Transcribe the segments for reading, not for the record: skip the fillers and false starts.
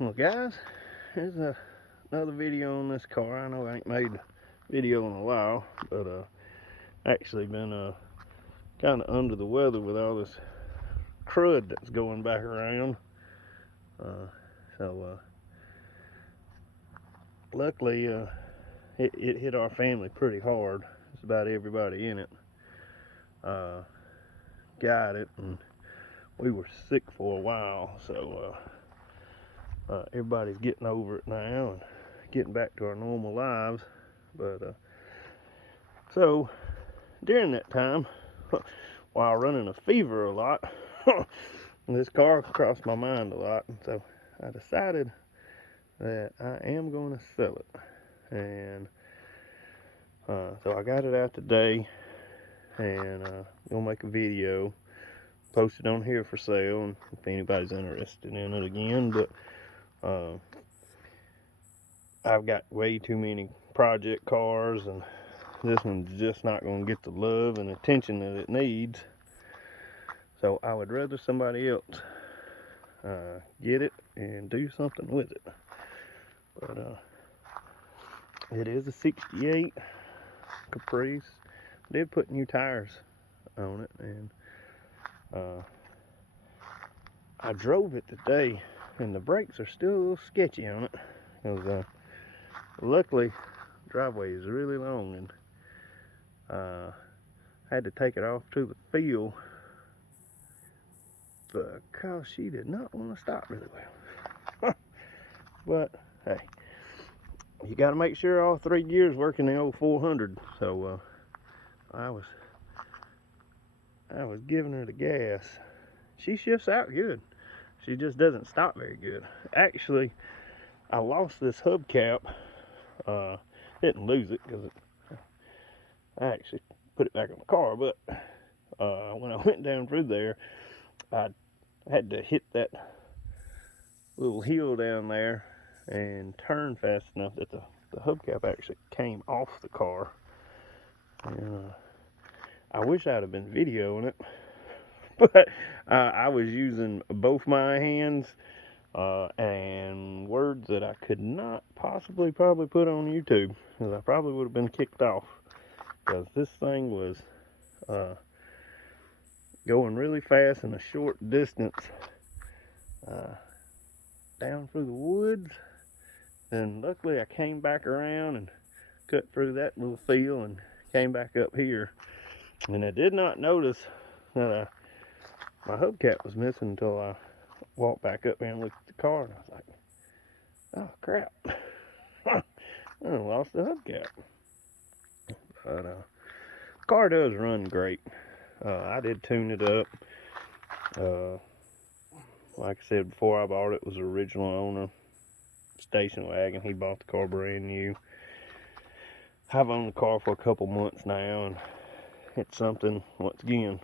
Well guys, here's another video on this car. I know I ain't made a video in a while, but actually been kind of under the weather with all this crud that's going back around. So luckily it hit our family pretty hard. Just about everybody in it got it, and we were sick for a while, so everybody's getting over it now and getting back to our normal lives. But so during that time, while running a fever a lot, this car crossed my mind a lot, and so I decided that I am going to sell it. And so I got it out today, and gonna make a video, post it on here for sale, and if anybody's interested in it again. But I've got way too many project cars, and this one's just not going to get the love and attention that it needs. So I would rather somebody else get it and do something with it. But it is a 68 Caprice. I did put new tires on it, and I drove it today, and the brakes are still a little sketchy on it, because luckily the driveway is really long, and I had to take it off to the field because she did not want to stop really well. But hey, you got to make sure all three gears work in the old 400. So I was giving her the gas. She shifts out good. She just doesn't stop very good. Actually, I lost this hubcap. Didn't lose it because I actually put it back in the car. But when I went down through there, I had to hit that little hill down there and turn fast enough that the hubcap actually came off the car. And I wish I'd have been videoing it. But I was using both my hands and words that I could not possibly probably put on YouTube, because I probably would have been kicked off, because this thing was going really fast in a short distance down through the woods. And luckily I came back around and cut through that little field and came back up here, and I did not notice that my hubcap was missing until I walked back up here and looked at the car, and I was like, oh crap, I lost the hubcap. But the car does run great. I did tune it up. Like I said before, I bought it, was the original owner, station wagon. He bought the car brand new. I've owned the car for a couple months now, and it's something, once again,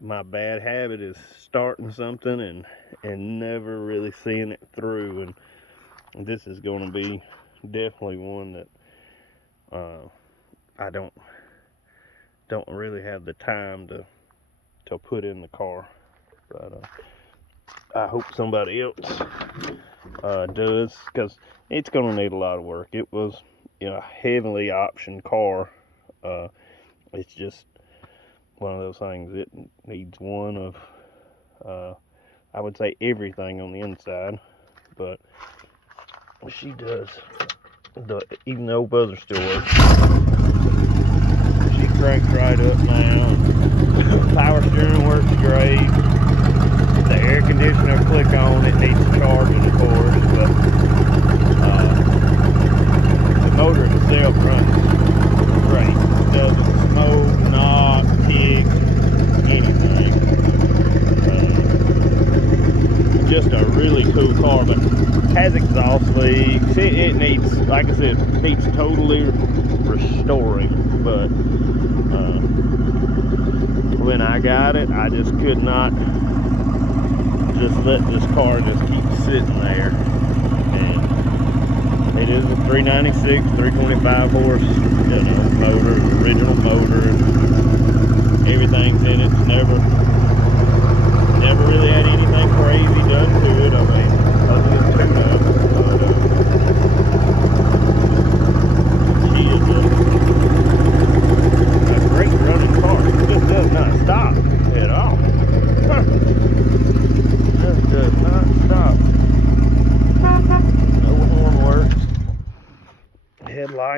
my bad habit is starting something and never really seeing it through, and this is going to be definitely one that I don't really have the time to put in the car. But I hope somebody else does, because it's going to need a lot of work. It was, a heavily optioned car. It's just one of those things. It needs one of I would say everything on the inside, but she does. Even the old buzzer still works. She cranks right up now. Power steering works great. The air conditioner, click on, it needs charging, of course, but the motor itself runs great. It doesn't smoke, knock, kick, anything. Just a really cool car, but has exhaust leaks. It needs, like I said, needs totally restoring. But when I got it, I just could not just let this car just keep sitting there. And it is a 396, 325 horse, motor, original motor. Everything's in it. Never really had anything crazy done to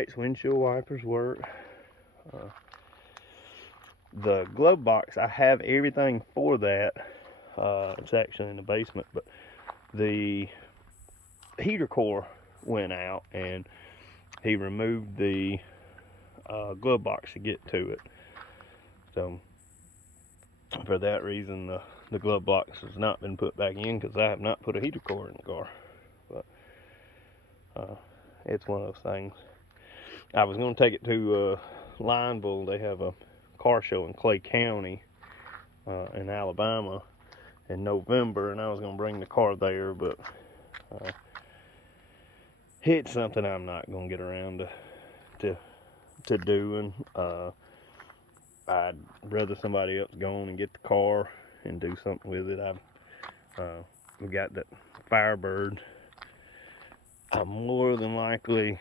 lights, windshield wipers work. The glove box, I have everything for that. It's actually in the basement, but the heater core went out and he removed the glove box to get to it. So for that reason, the glove box has not been put back in, because I have not put a heater core in the car. But it's one of those things. I was going to take it to Lineville. They have a car show in Clay County in Alabama in November, and I was going to bring the car there, but it's something I'm not going to get around to doing. I'd rather somebody else go on and get the car and do something with it. We've got that Firebird. I'm more than likely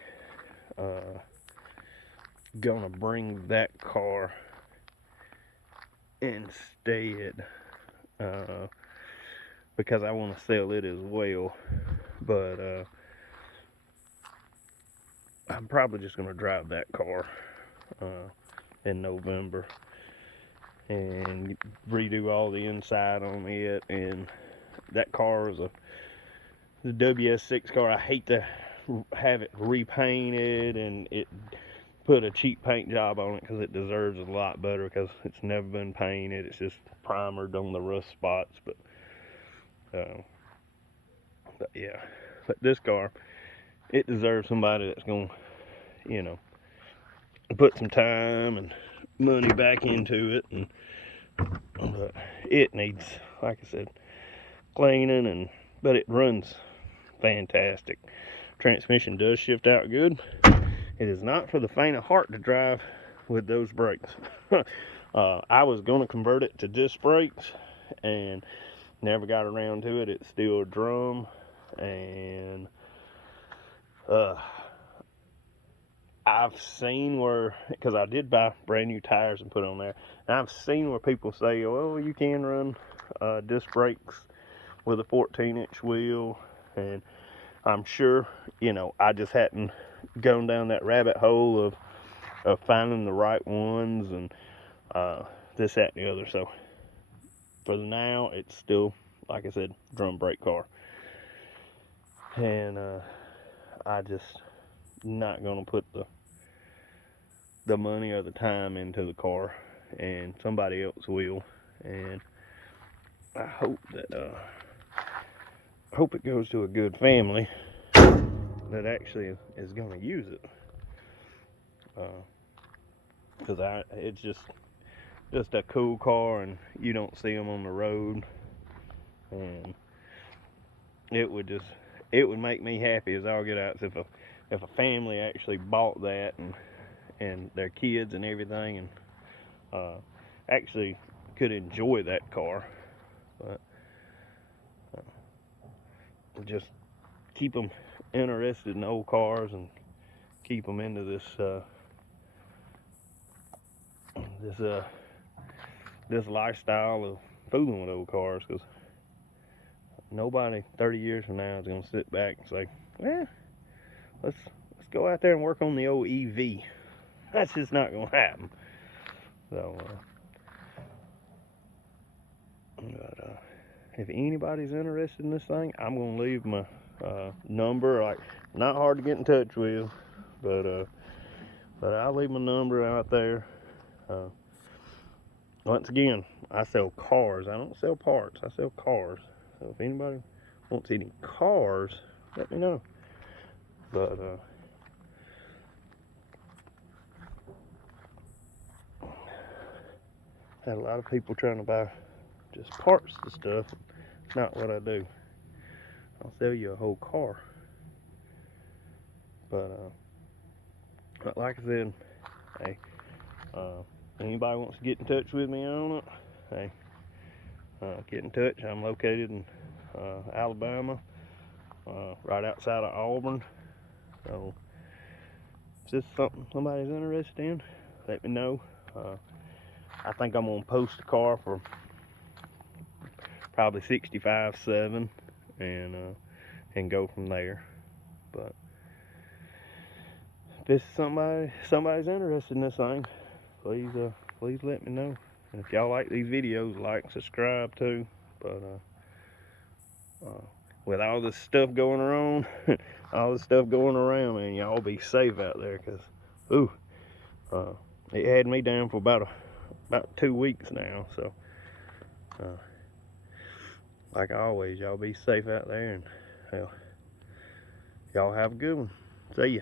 gonna bring that car instead, because I want to sell it as well. But I'm probably just gonna drive that car in November and redo all the inside on it. And that car is the WS6 car. I hate to have it repainted and it put a cheap paint job on it, because it deserves a lot better, because it's never been painted. It's just primered on the rust spots. But yeah, but this car, it deserves somebody that's gonna, put some time and money back into it. But it needs, like I said, cleaning, but it runs fantastic. Transmission does shift out good. It is not for the faint of heart to drive with those brakes. I was going to convert it to disc brakes and never got around to it. It's still a drum, and I've seen where, because I did buy brand new tires and put on there, and I've seen where people say, well, you can run disc brakes with a 14-inch wheel, and I'm sure, I just hadn't gone down that rabbit hole of finding the right ones and this, that, and the other. So for now, it's still, like I said, drum brake car. And I just not gonna put the money or the time into the car, and somebody else will. And I hope that hope it goes to a good family that actually is going to use it, because it's just a cool car, and you don't see them on the road, and it would make me happy as all get out if a family actually bought that and their kids and everything, and actually could enjoy that car. But just keep them interested in old cars and keep them into this lifestyle of fooling with old cars, because nobody 30 years from now is going to sit back and say, well, let's go out there and work on the old EV. That's just not going to happen. So if anybody's interested in this thing, I'm going to leave my number. Like, not hard to get in touch with, but I'll leave my number out there. Once again, I sell cars. I don't sell parts. I sell cars. So if anybody wants any cars, let me know. But had a lot of people trying to buy just parts to stuff. It's not what I do. I'll sell you a whole car. But like I said, hey, anybody wants to get in touch with me on it, hey, get in touch. I'm located in Alabama, right outside of Auburn. So if this is something somebody's interested in, let me know. I think I'm gonna post a car for probably 65.7 and go from there. But this is somebody's interested in this thing, please let me know. And if y'all like these videos, like and subscribe too. But with all this stuff going around, man, y'all be safe out there, cause it had me down for about 2 weeks now. So like always, y'all be safe out there, and hell, y'all have a good one. See ya.